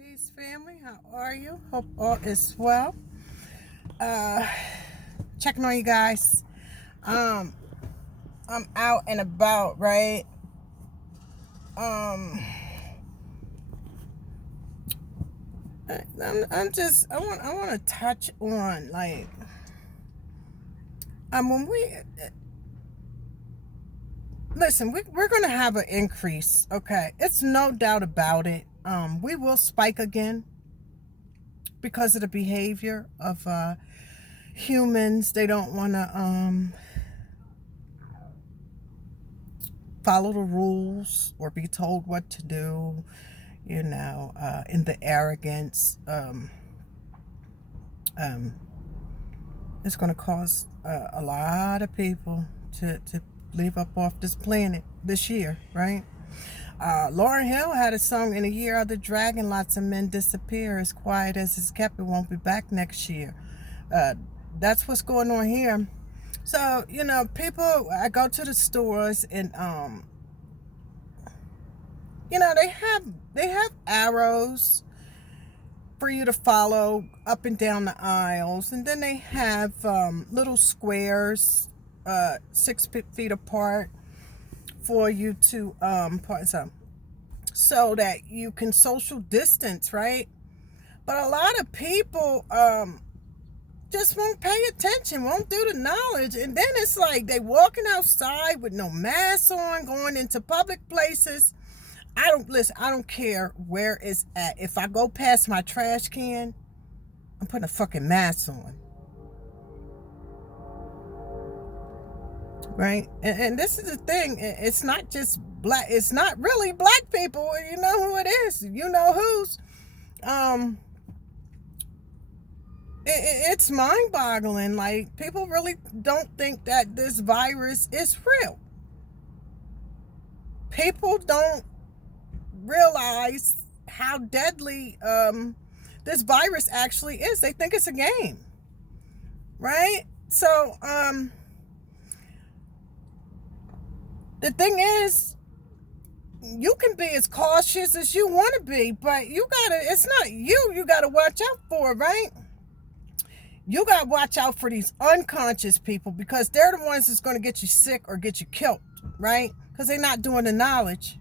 Peace, family. How are you? Hope all is well. Uh, Checking on you guys. Um, I'm out and about, right? Um, I want to touch on when we listen, we're gonna have an increase. Okay, it's no doubt about it. We will spike again because of the behavior of humans. They don't want to follow the rules or be told what to do, in the arrogance. Um, it's going to cause a lot of people to leave up off this planet this year, right? Lauryn Hill had a song, "In a Year of the Dragon, Lots of Men Disappear. As quiet as it's kept, it won't be back next year." That's what's going on here. So, people, I go to the stores and they have arrows for you to follow up and down the aisles, and then they have little squares 6 feet apart for you to put some, so that you can social distance, right? But a lot of people just won't pay attention, won't do the knowledge, and then it's like they walking outside with no mask on, going into public places. I don't care where it's at. If I go past my trash can, I'm putting a fucking mask on. Right? And this is the thing. It's not just black. It's not really black people. You know who it is. You know who's. It's mind-boggling. Like, people really don't think that this virus is real. People don't realize how deadly this virus actually is. They think it's a game, right? So the thing is, you can be as cautious as you want to be, but it's not you gotta watch out for, right? You gotta watch out for these unconscious people, because they're the ones that's going to get you sick or get you killed, right? Because they're not doing the knowledge.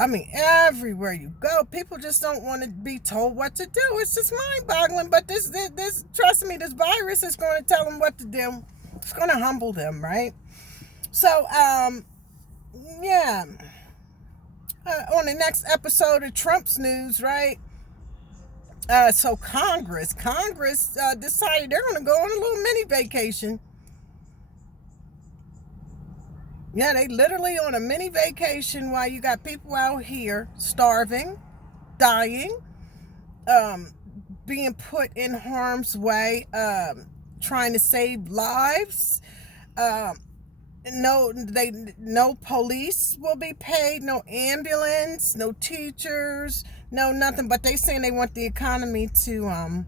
I mean, everywhere you go, people just don't want to be told what to do. It's just mind-boggling. But this, trust me, this virus is going to tell them what to do. It's going to humble them, right? So, yeah. On the next episode of Trump's News, right? So Congress decided they're going to go on a little mini vacation. Yeah, they literally on a mini vacation while you got people out here starving, dying, being put in harm's way, trying to save lives. No police will be paid, no ambulance, no teachers, no nothing. But they saying they want the economy to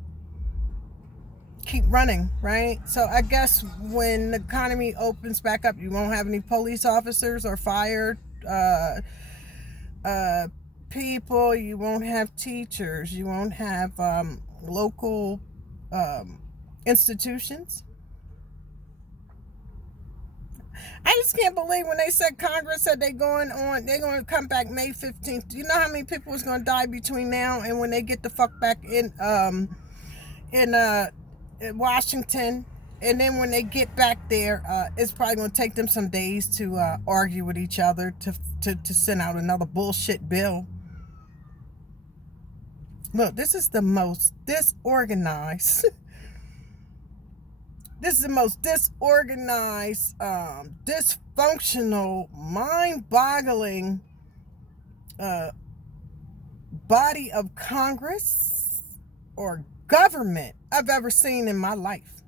keep running, right? So I guess when the economy opens back up, you won't have any police officers or fire people. You won't have teachers. You won't have local institutions. I just can't believe when they said Congress said they're going to come back May 15th. Do you know how many people is going to die between now and when they get the fuck back in Washington? And then when they get back there, it's probably going to take them some days to argue with each other to send out another bullshit bill. Look, this is the most disorganized. This is the most disorganized, dysfunctional, mind-boggling body of Congress or government I've ever seen in my life.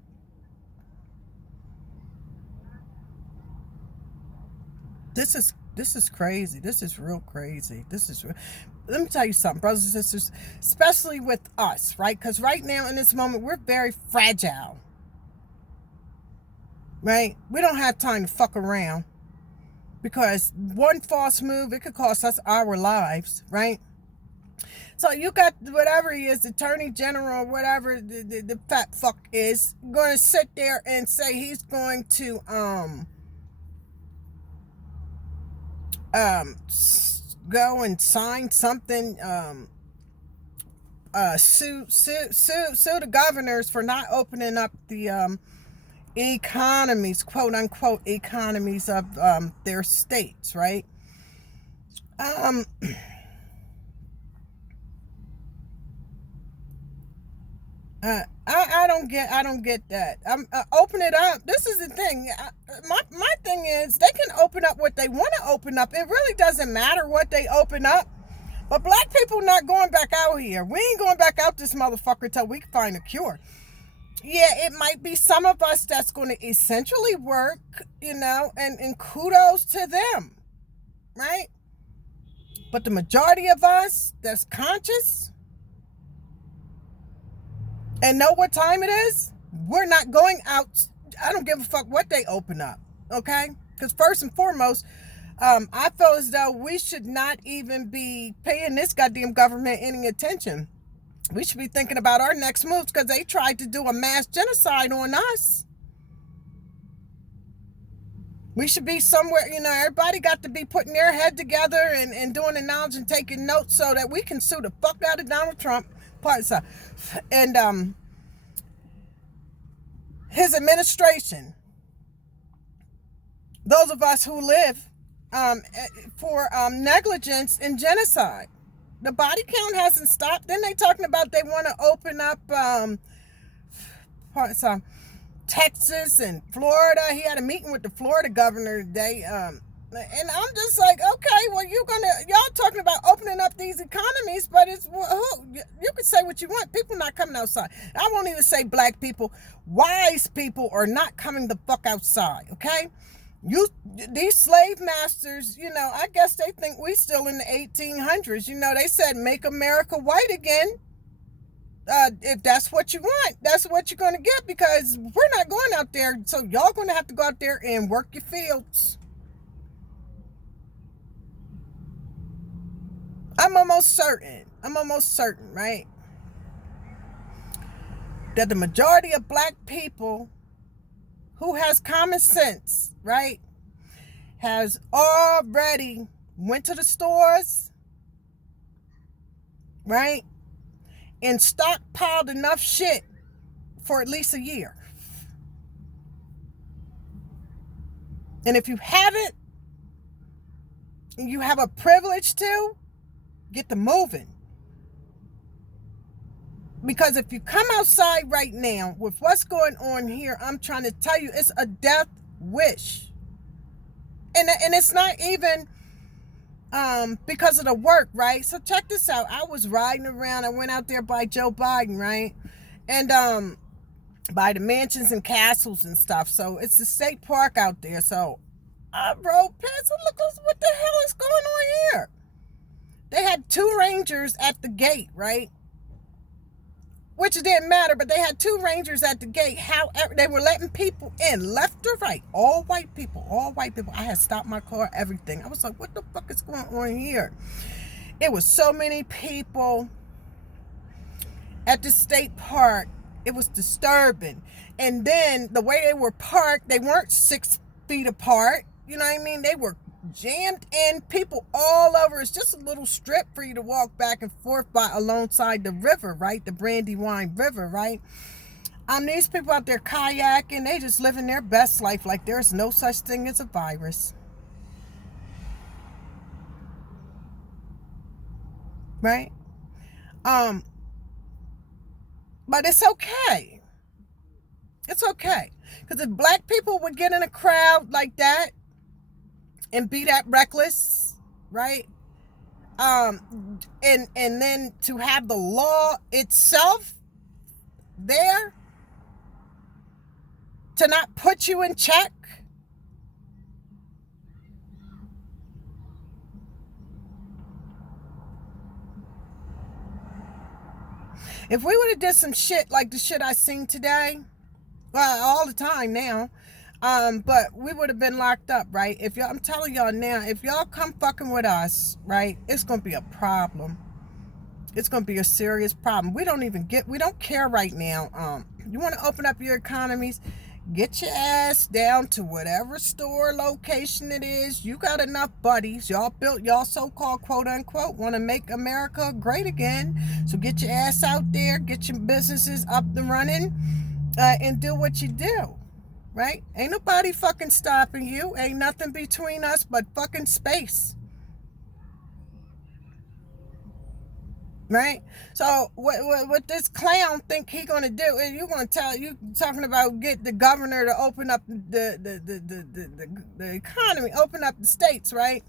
This is crazy. This is real crazy. Let me tell you something, brothers and sisters, especially with us, right? Because right now in this moment, we're very fragile. Right? We don't have time to fuck around. because one false move, it could cost us our lives, right? So you got whatever he is, Attorney General, whatever the fat fuck is, going to sit there and say he's going to go and sign something, sue the governors for not opening up the economies, quote unquote economies of their states, right? I don't get that. Open it up. This is the thing. My thing is they can open up what they want to open up. It really doesn't matter what they open up. But black people not going back out here. We ain't going back out this motherfucker till we find a cure. Yeah, it might be some of us that's going to essentially work, and kudos to them, right? But the majority of us that's conscious and know what time it is, we're not going out. I don't give a fuck what they open up, okay? Because first and foremost, I feel as though we should not even be paying this goddamn government any attention. We should be thinking about our next moves because they tried to do a mass genocide on us. We should be somewhere, everybody got to be putting their head together and doing the knowledge and taking notes so that we can sue the fuck out of Donald Trump. And his administration. Those of us who live for negligence and genocide. The body count hasn't stopped. Then they talking about they want to open up Texas and Florida. He had a meeting with the Florida governor today. And I'm just like, okay, well, y'all talking about opening up these economies, but you can say what you want. People not coming outside. I won't even say black people. Wise people are not coming the fuck outside, okay? These slave masters, I guess they think we still in the 1800s. They said make America white again. If that's what you want, that's what you're going to get, because we're not going out there. So y'all going to have to go out there and work your fields. I'm almost certain, right, that the majority of black people who has common sense, right, has already went to the stores, right, and stockpiled enough shit for at least a year. And if you haven't, and you have a privilege to, get to moving. Because if you come outside right now with what's going on here, I'm trying to tell you, it's a death wish. And it's not even because of the work, right? So check this out. I was riding around. I went out there by Joe Biden, right? And by the mansions and castles and stuff. So it's the state park out there. So I rode past. Look, what the hell is going on here? They had 2 rangers at the gate, right? Which it didn't matter, but they had 2 rangers at the gate. However, they were letting people in, left or right. All white people. I had stopped my car, everything. I was like, what the fuck is going on here? It was so many people at the state park. It was disturbing. And then the way they were parked, they weren't 6 feet apart. You know what I mean? They were jammed in, people all over. It's just a little strip for you to walk back and forth alongside the river, right? The Brandywine River, right? These people out there kayaking, they just living their best life like there's no such thing as a virus. Right? But it's okay. It's okay. Because if black people would get in a crowd like that and be that reckless, right? And then to have the law itself there to not put you in check. If we would have did some shit like the shit I seen today, well, all the time now, But we would have been locked up, right? If y'all, I'm telling y'all now, if y'all come fucking with us, right, it's gonna be a problem. It's gonna be a serious problem. We don't care right now. You want to open up your economies, get your ass down to whatever store location it is. You got enough buddies. Y'all built y'all so-called quote unquote want to make America great again. So get your ass out there, get your businesses up and running, and do what you do. Right? Ain't nobody fucking stopping you. Ain't nothing between us but fucking space. Right? So what this clown think he gonna do? And you gonna tell you talking about get the governor to open up the economy, open up the states, right?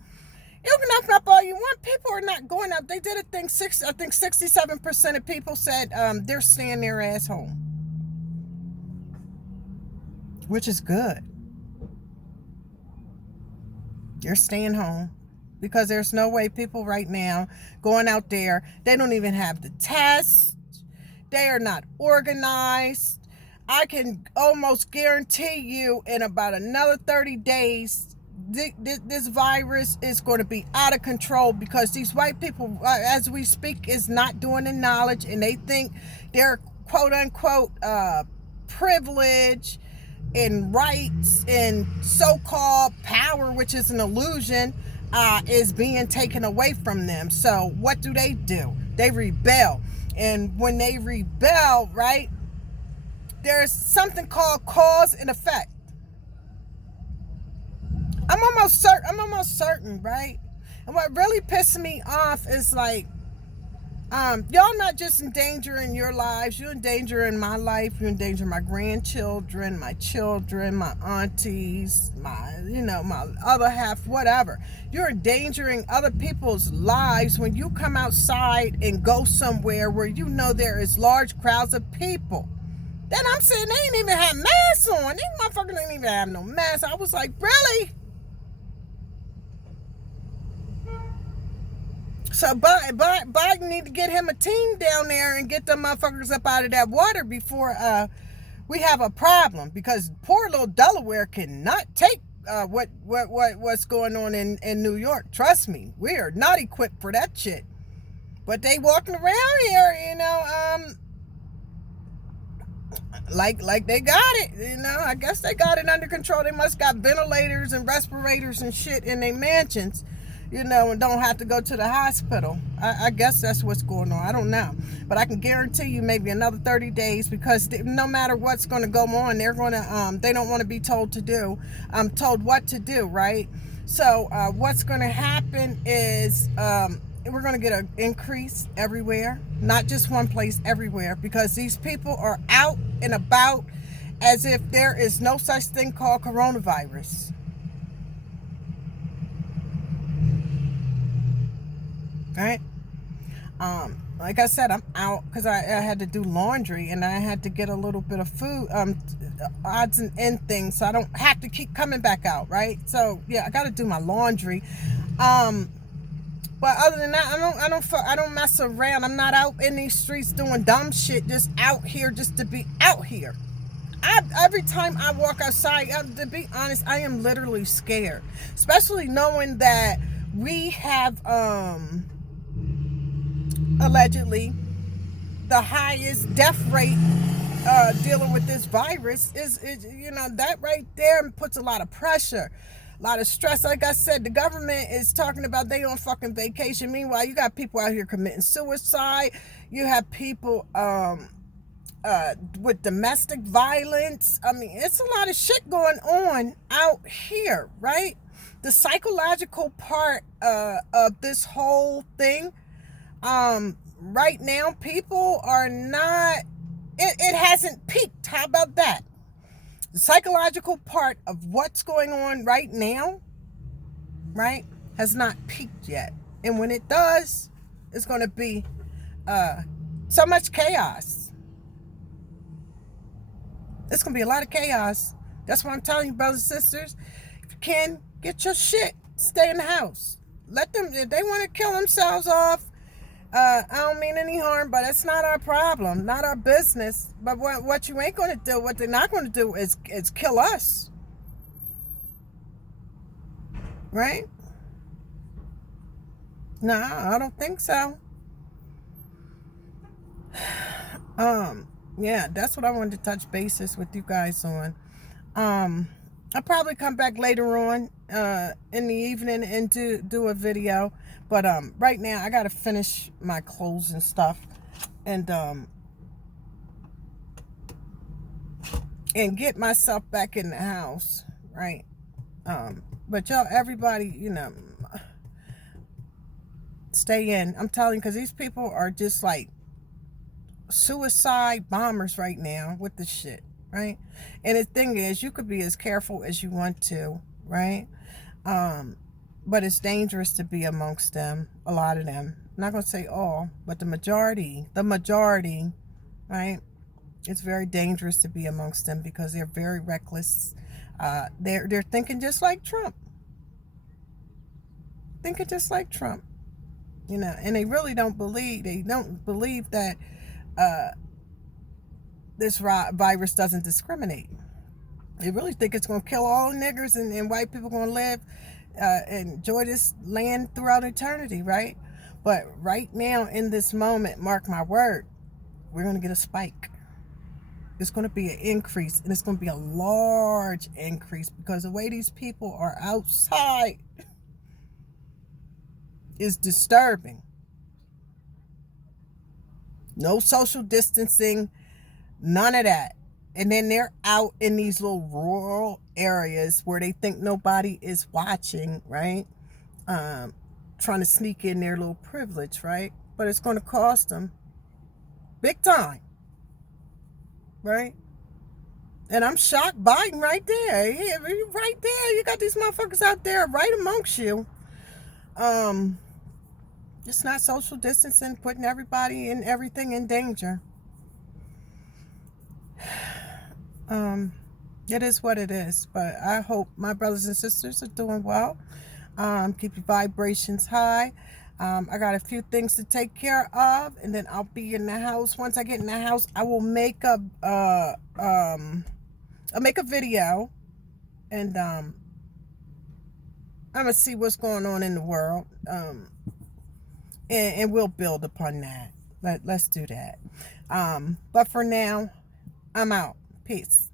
You can open up all you want. People are not going up. They did a thing. I think 67% of people said they're staying their ass home, which is good. You're staying home. Because there's no way people right now going out there, they don't even have the test. They are not organized. I can almost guarantee you in about another 30 days, this virus is going to be out of control because these white people, as we speak, is not doing the knowledge and they think they're quote unquote privilege and rights and so-called power, which is an illusion. Is being taken away from them. So what do? They rebel. And when they rebel, right, there's something called cause and effect. I'm almost certain, right? And what really pisses me off is like, y'all not just endangering your lives, you're endangering my life, you're endangering my grandchildren, my children, my aunties, my other half, whatever. You're endangering other people's lives when you come outside and go somewhere where you know there is large crowds of people. Then I'm saying they ain't even have masks on. These motherfuckers ain't even have no masks. I was like, really? So Biden need to get him a team down there and get them motherfuckers up out of that water before we have a problem. Because poor little Delaware cannot take what's going on in New York. Trust me, we are not equipped for that shit. But they walking around here, like they got it. I guess they got it under control. They must got ventilators and respirators and shit in their mansions. And don't have to go to the hospital. I guess that's what's going on. I don't know. But I can guarantee you maybe another 30 days because no matter what's going to go on, they're going to, they don't want to be told what to do, right? So what's going to happen is we're going to get an increase everywhere, not just one place, everywhere, because these people are out and about as if there is no such thing called coronavirus. Right? Like I said, I'm out because I had to do laundry and I had to get a little bit of food, odds and end things, so I don't have to keep coming back out, right? So yeah, I got to do my laundry. But other than that, I don't mess around. I'm not out in these streets doing dumb shit, just out here just to be out here. Every time I walk outside, to be honest, I am literally scared, especially knowing that we have allegedly the highest death rate dealing with this virus is that right there puts a lot of pressure, a lot of stress. Like I said, the government is talking about they on fucking vacation. Meanwhile, you got people out here committing suicide. You have people with domestic violence. I mean, it's a lot of shit going on out here, right? The psychological part of this whole thing, right now, people are not, it hasn't peaked. How about that? The psychological part of what's going on right now, right, has not peaked yet. And when it does, it's going to be so much chaos. It's going to be a lot of chaos. That's what I'm telling you, brothers and sisters. If you can, get your shit. Stay in the house. Let them, if they want to kill themselves off, I don't mean any harm, but it's not our problem, not our business. But what you ain't going to do, what they're not going to do is kill us. right? Nah, I don't think so. Yeah, that's what I wanted to touch bases with you guys on. I'll probably come back later on in the evening and do a video. But right now I gotta finish my clothes and stuff, and get myself back in the house, right? But y'all, everybody, stay in. I'm telling you, because these people are just like suicide bombers right now with the shit, right? And the thing is, you could be as careful as you want to, right? But it's dangerous to be amongst them, a lot of them. I'm not going to say all, but the majority, right? It's very dangerous to be amongst them because they're very reckless. They're thinking just like Trump. Thinking just like Trump. And they really don't believe, that this virus doesn't discriminate. They really think it's going to kill all niggers, and white people going to live and enjoy this land throughout eternity, right? But right now, in this moment, mark my word, we're going to get a spike. It's going to be an increase, and it's going to be a large increase because the way these people are outside is disturbing. No social distancing, none of that. And then they're out in these little rural areas where they think nobody is watching, right? Trying to sneak in their little privilege, right? But it's going to cost them big time, right? And I'm shocked, Biden right there. Yeah, right there. You got these motherfuckers out there right amongst you. It's not social distancing, putting everybody and everything in danger. It is what it is, but I hope my brothers and sisters are doing well. Keep your vibrations high. I got a few things to take care of, and then I'll be in the house. Once I get in the house, I will make I'll make a video, and I'm gonna see what's going on in the world, and we'll build upon that. Let's do that. But for now, I'm out. Peace.